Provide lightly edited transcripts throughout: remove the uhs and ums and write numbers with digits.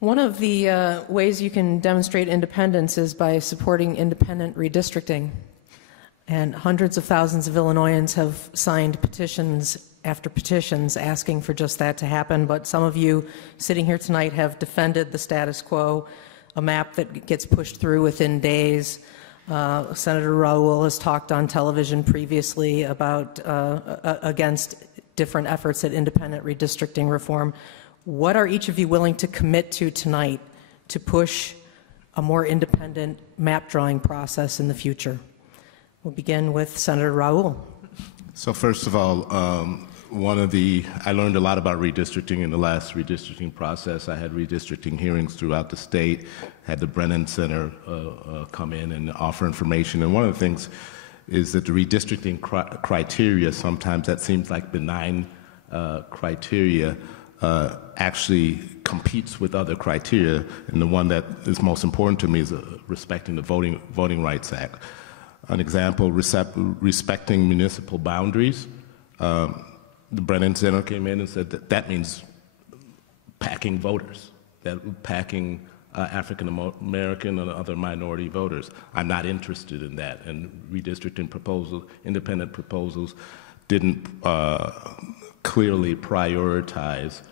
One of the ways you can demonstrate independence is by supporting independent redistricting. And hundreds of thousands of Illinoisans have signed petitions after petitions asking for just that to happen. But some of you sitting here tonight have defended the status quo, a map that gets pushed through within days. Senator Raul has talked on television previously about against different efforts at independent redistricting reform. What are each of you willing to commit to tonight to push a more independent map drawing process in the future? We'll begin with Senator Raul. So first of all, I learned a lot about redistricting in the last redistricting process. I had redistricting hearings throughout the state, had the Brennan Center come in and offer information. And one of the things is that the redistricting criteria, sometimes that seems like benign criteria, actually competes with other criteria. And the one that is most important to me is respecting the Voting Rights Act. An example, respecting municipal boundaries. The Brennan Center came in and said that means packing voters, packing African American and other minority voters. I'm not interested in that. And redistricting proposals, independent proposals, didn't clearly prioritize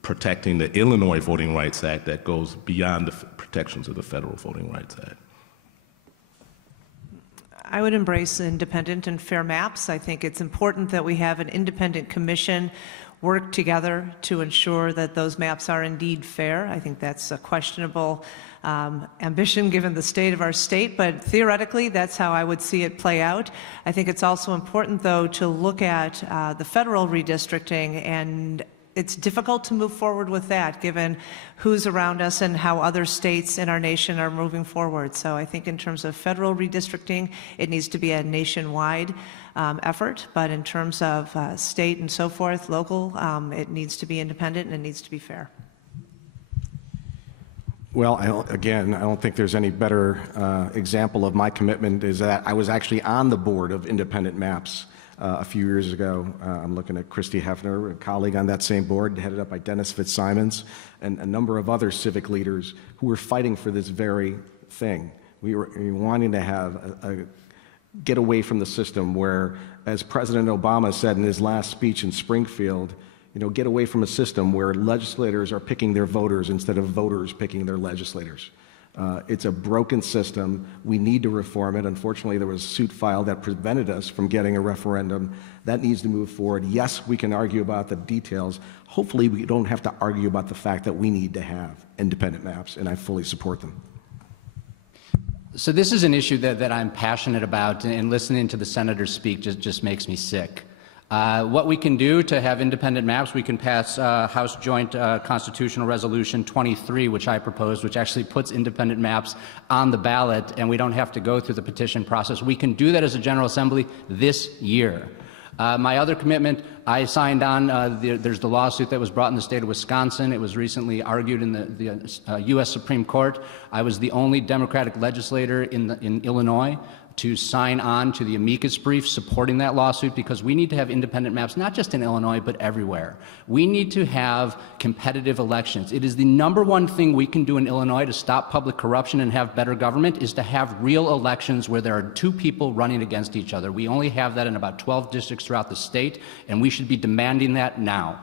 protecting the Illinois Voting Rights Act that goes beyond the protections of the Federal Voting Rights Act. I would embrace independent and fair maps. I think it's important that we have an independent commission work together to ensure that those maps are indeed fair. I think that's a questionable ambition given the state of our state, but theoretically that's how I would see it play out. I think it's also important, though, to look at the federal redistricting, and it's difficult to move forward with that given who's around us and how other states in our nation are moving forward. So I think in terms of federal redistricting, it needs to be a nationwide effort, but in terms of state and so forth, local, it needs to be independent and it needs to be fair. Well, I don't think there's any better example of my commitment is that I was actually on the board of Independent Maps a few years ago. I'm looking at Christy Hefner, a colleague on that same board, headed up by Dennis Fitzsimons, and a number of other civic leaders who were fighting for this very thing. We were wanting to have get away from the system where, as President Obama said in his last speech in Springfield, get away from a system where legislators are picking their voters instead of voters picking their legislators. It's a broken system. We need to reform it. Unfortunately, there was a suit filed that prevented us from getting a referendum. That needs to move forward. Yes, we can argue about the details. Hopefully, we don't have to argue about the fact that we need to have independent maps, and I fully support them. So this is an issue that I'm passionate about, and listening to the senator speak just makes me sick. What we can do to have independent maps, we can pass House Joint Constitutional Resolution 23, which I proposed, which actually puts independent maps on the ballot, and we don't have to go through the petition process. We can do that as a General Assembly this year. My other commitment, I signed on, there's the lawsuit that was brought in the state of Wisconsin. It was recently argued in the U.S. Supreme Court. I was the only Democratic legislator in Illinois to sign on to the amicus brief supporting that lawsuit, because we need to have independent maps, not just in Illinois, but everywhere. We need to have competitive elections. It is the #1 thing we can do in Illinois to stop public corruption and have better government, is to have real elections where there are two people running against each other. We only have that in about 12 districts throughout the state, and we should be demanding that now.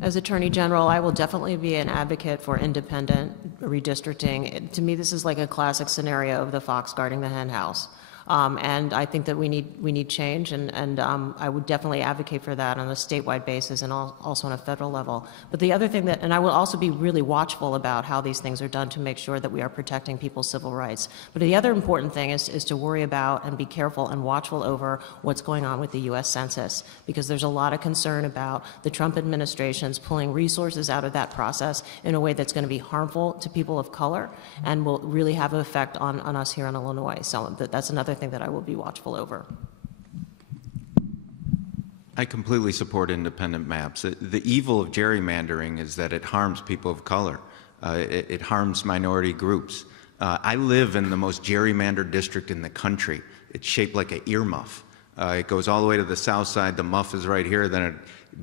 As Attorney General, I will definitely be an advocate for independent redistricting. To me, this is like a classic scenario of the fox guarding the hen house. And I think that we need change, and I would definitely advocate for that on a statewide basis and also on a federal level. But the other thing that, and I will also be really watchful about how these things are done to make sure that we are protecting people's civil rights. But the other important thing is to worry about and be careful and watchful over what's going on with the U.S. Census, because there's a lot of concern about the Trump administration's pulling resources out of that process in a way that's going to be harmful to people of color and will really have an effect on us here in Illinois. So that's another thing that I will be watchful over. I completely support independent maps. The evil of gerrymandering is that it harms people of color. It harms minority groups. I live in the most gerrymandered district in the country. It's shaped like an earmuff. It goes all the way to the south side. The muff is right here. Then it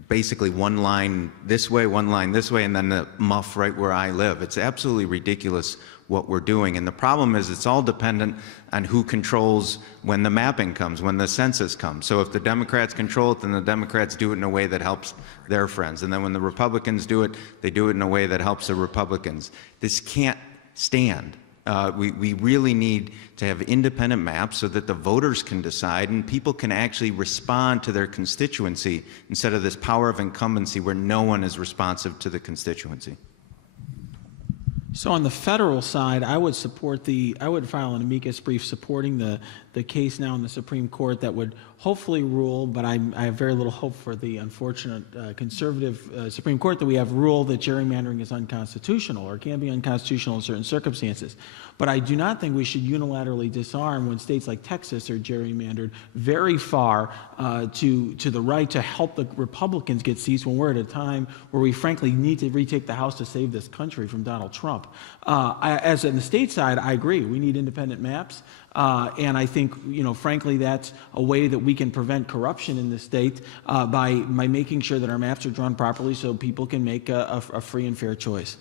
basically one line this way, one line this way, and then the muff right where I live. It's absolutely ridiculous what we're doing. And the problem is it's all dependent on who controls when the mapping comes, when the census comes. So if the Democrats control it, then the Democrats do it in a way that helps their friends. And then when the Republicans do it, they do it in a way that helps the Republicans. This can't stand. We really need to have independent maps so that the voters can decide and people can actually respond to their constituency instead of this power of incumbency where no one is responsive to the constituency. So on the federal side, I would file an amicus brief supporting the case now in the Supreme Court that would hopefully rule, but I have very little hope for the unfortunate conservative Supreme Court that we have ruled that gerrymandering is unconstitutional or can be unconstitutional in certain circumstances. But I do not think we should unilaterally disarm when states like Texas are gerrymandered very far to the right to help the Republicans get seats when we're at a time where we frankly need to retake the House to save this country from Donald Trump. As on the state side, I agree. We need independent maps. And I think, frankly, that's a way that we can prevent corruption in the state by making sure that our maps are drawn properly so people can make a free and fair choice.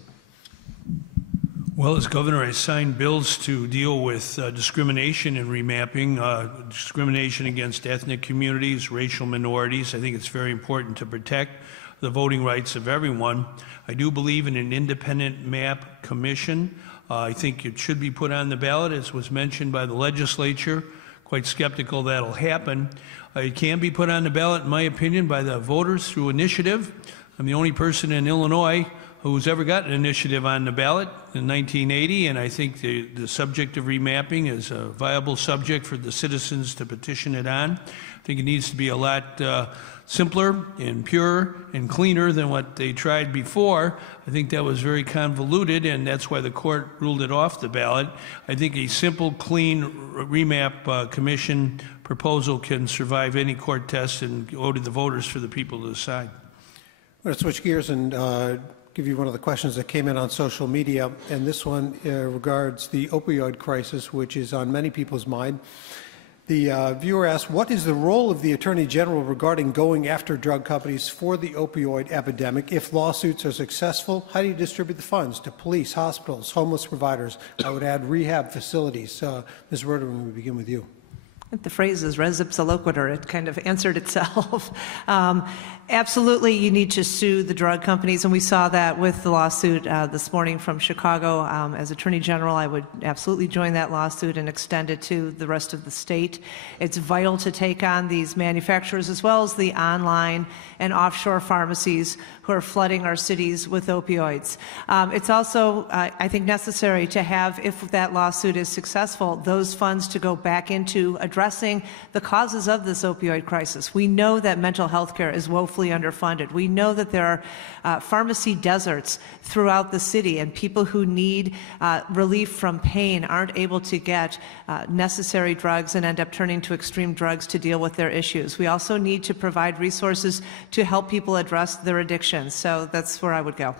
Well, as governor, I signed bills to deal with discrimination and remapping, discrimination against ethnic communities, racial minorities. I think it's very important to protect the voting rights of everyone. I do believe in an independent map commission. I think it should be put on the ballot, as was mentioned by the legislature. Quite skeptical that'll happen. It can be put on the ballot, in my opinion, by the voters through initiative. I'm the only person in Illinois who's ever got an initiative on the ballot in 1980, and I think the subject of remapping is a viable subject for the citizens to petition it on. I think it needs to be a lot simpler and purer and cleaner than what they tried before. I think that was very convoluted, and that's why the court ruled it off the ballot. I think a simple, clean remap commission proposal can survive any court test and go to the voters for the people to decide. I'm going to switch gears and give you one of the questions that came in on social media, and this one regards the opioid crisis, which is on many people's mind. The viewer asked, what is the role of the Attorney General regarding going after drug companies for the opioid epidemic? If lawsuits are successful, how do you distribute the funds to police, hospitals, homeless providers? I would add rehab facilities. Ms. Reutemann, we begin with you. The phrase is res ipsa loquitur. It kind of answered itself. Absolutely, you need to sue the drug companies, and we saw that with the lawsuit this morning from Chicago. As Attorney General, I would absolutely join that lawsuit and extend it to the rest of the state. It's vital to take on these manufacturers as well as the online and offshore pharmacies who are flooding our cities with opioids. It's also, I think, necessary to have, if that lawsuit is successful, those funds to go back into addressing the causes of this opioid crisis. We know that mental health care is woefully underfunded. We know that there are pharmacy deserts throughout the city, and people who need relief from pain aren't able to get necessary drugs and end up turning to extreme drugs to deal with their issues. We also need to provide resources to help people address their addictions. So that's where I would go.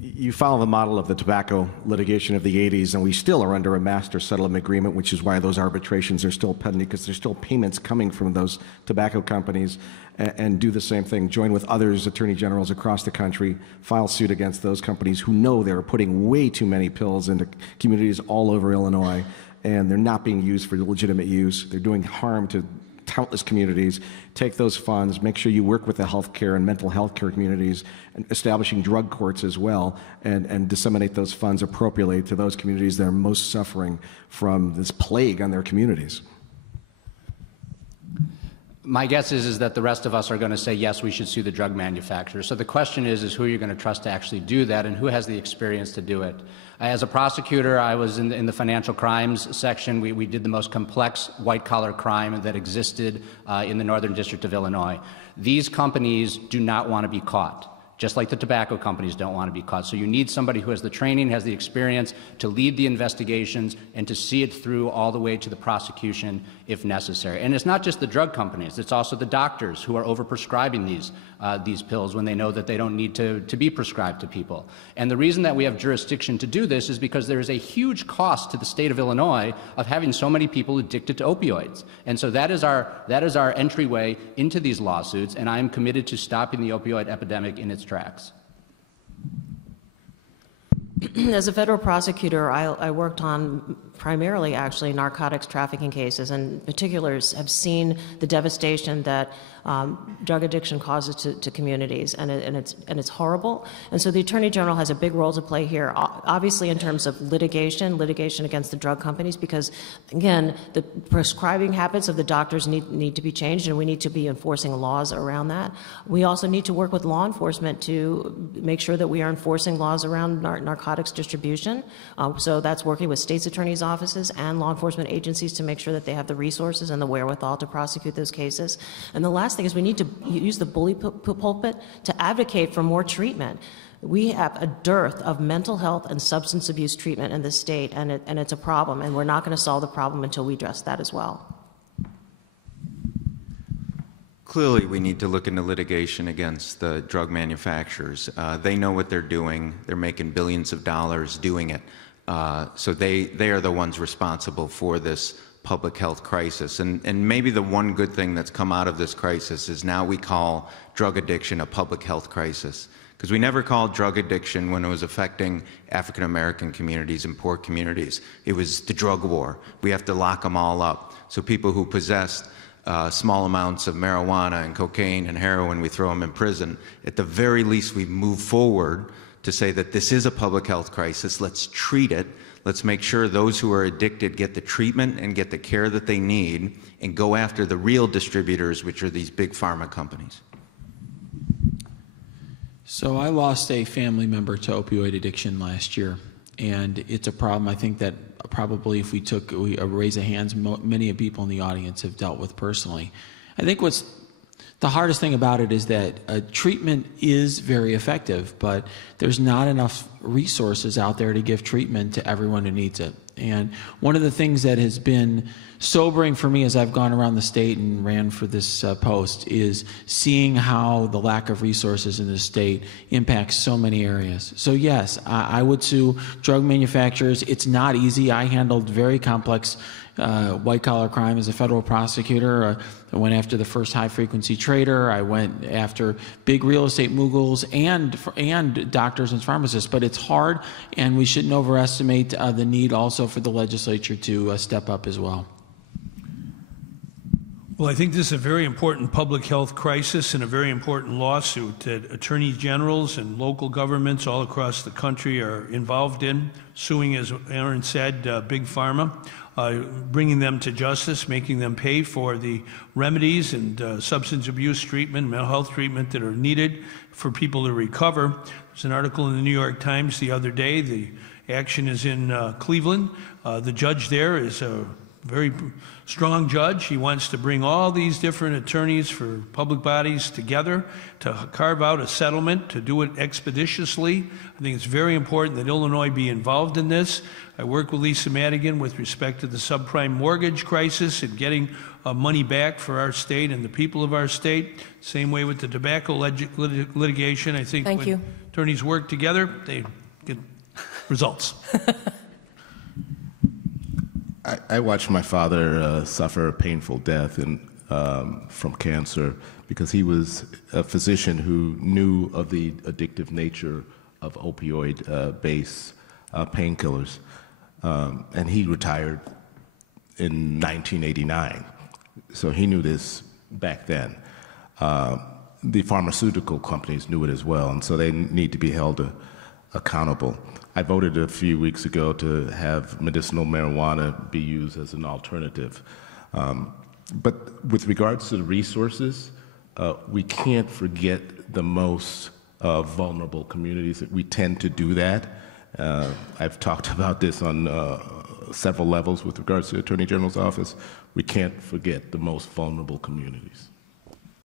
You follow the model of the tobacco litigation of the 80s, and we still are under a master settlement agreement, which is why those arbitrations are still pending, because there's still payments coming from those tobacco companies, and do the same thing. Join with others, attorney generals across the country, file suit against those companies who know they're putting way too many pills into communities all over Illinois, and they're not being used for legitimate use. They're doing harm to countless communities. Take those funds, make sure you work with the healthcare and mental health care communities, and establishing drug courts as well, and disseminate those funds appropriately to those communities that are most suffering from this plague on their communities. My guess is that the rest of us are going to say, yes, we should sue the drug manufacturers. So the question is who you're going to trust to actually do that, and who has the experience to do it. As a prosecutor, I was in the financial crimes section. We did the most complex white-collar crime that existed in the Northern District of Illinois. These companies do not want to be caught. just like the tobacco companies don't want to be caught. So you need somebody who has the training, has the experience to lead the investigations and to see it through all the way to the prosecution if necessary. And it's not just the drug companies, it's also the doctors who are overprescribing these pills when they know that they don't need to be prescribed to people. And the reason that we have jurisdiction to do this is because there is a huge cost to the state of Illinois of having so many people addicted to opioids. And so that is our entryway into these lawsuits, and I am committed to stopping the opioid epidemic in its tracks. As a federal prosecutor, I worked on primarily actually narcotics trafficking cases, and in particular have seen the devastation that drug addiction causes to communities, and it's horrible. And so the Attorney General has a big role to play here, obviously in terms of litigation against the drug companies, because again, the prescribing habits of the doctors need to be changed, and we need to be enforcing laws around that. We also need to work with law enforcement to make sure that we are enforcing laws around narcotics distribution. So that's working with states' attorneys' offices and law enforcement agencies to make sure that they have the resources and the wherewithal to prosecute those cases. And the last thing is we need to use the bully pulpit to advocate for more treatment. We have a dearth of mental health and substance abuse treatment in this state, and it's a problem, and we're not going to solve the problem until we address that as well. Clearly, we need to look into litigation against the drug manufacturers. They know what they're doing. They're making billions of dollars doing it. So they are the ones responsible for this public health crisis. And maybe the one good thing that's come out of this crisis is now we call drug addiction a public health crisis. Because we never called drug addiction when it was affecting African American communities and poor communities. It was the drug war. We have to lock them all up. So people who possessed small amounts of marijuana and cocaine and heroin, we throw them in prison. At the very least, we move forward to say that this is a public health crisis. Let's treat it. Let's make sure those who are addicted get the treatment and get the care that they need, and go after the real distributors, which are these big pharma companies. So I lost a family member to opioid addiction last year, and it's a problem I think that probably if we raise of hands, many people in the audience have dealt with personally. I think what's the hardest thing about it is that treatment is very effective, but there's not enough resources out there to give treatment to everyone who needs it. And one of the things that has been sobering for me as I've gone around the state and ran for this post is seeing how the lack of resources in the state impacts so many areas. So yes, I would sue drug manufacturers. It's not easy. I handled very complex white-collar crime as a federal prosecutor. I went after the first high-frequency trader. I went after big real estate moguls and doctors and pharmacists. But it's hard, and we shouldn't overestimate the need also for the legislature to step up as well. Well, I think this is a very important public health crisis and a very important lawsuit that attorney generals and local governments all across the country are involved in, suing, as Aaron said, Big Pharma, bringing them to justice, making them pay for the remedies and substance abuse treatment, mental health treatment that are needed for people to recover. There's an article in the New York Times the other day. The action is in Cleveland. The judge there is a very strong judge. He wants to bring all these different attorneys for public bodies together to carve out a settlement, to do it expeditiously. I think it's very important that Illinois be involved in this. I work with Lisa Madigan with respect to the subprime mortgage crisis and getting money back for our state and the people of our state. Same way with the tobacco litigation. I think when attorneys work together, they get results. I watched my father suffer a painful death from cancer because he was a physician who knew of the addictive nature of opioid-based painkillers. And he retired in 1989. So he knew this back then. The pharmaceutical companies knew it as well, and so they need to be held accountable. I voted a few weeks ago to have medicinal marijuana be used as an alternative. But with regards to the resources, we can't forget the most vulnerable communities. We tend to do that. I've talked about this on several levels with regards to the Attorney General's office. We can't forget the most vulnerable communities.